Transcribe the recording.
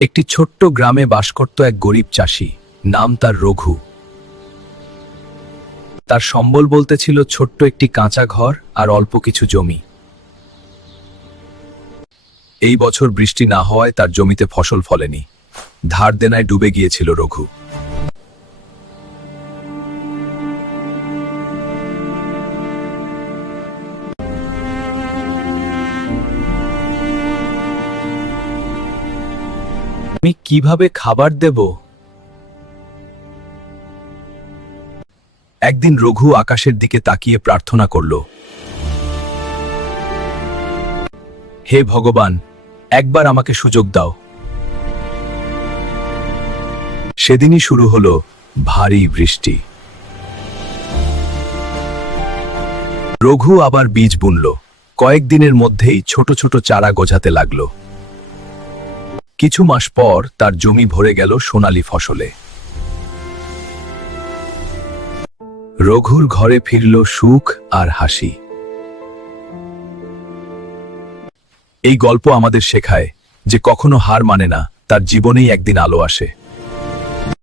একটি ছোট্ট গ্রামে বাস করত এক গরিব চাষি। নাম তার রঘু। তার সম্বল বলতে ছিল ছোট্ট একটি কাঁচা ঘর আর অল্প কিছু জমি। এই বছর বৃষ্টি না হওয়ায় তার জমিতে ফসল ফলেনি। ধার দেনায় ডুবে গিয়েছিল রঘু। আমি কিভাবে খাবার দেব? একদিন রঘু আকাশের দিকে তাকিয়ে প্রার্থনা করল, হে ভগবান, একবার আমাকে সুযোগ দাও। সেদিনই শুরু হলো ভারী বৃষ্টি। রঘু আবার বীজ বুনল। কয়েকদিনের মধ্যেই ছোট ছোট চারা গজাতে লাগলো। কিছু মাস পর তার জমি ভরে গেল সোনালী ফসলে। রঘুর ঘরে ফিরল সুখ আর হাসি। এই গল্প আমাদের শেখায় যে কখনো হার মানে না, তার জীবনেই একদিন আলো আসে।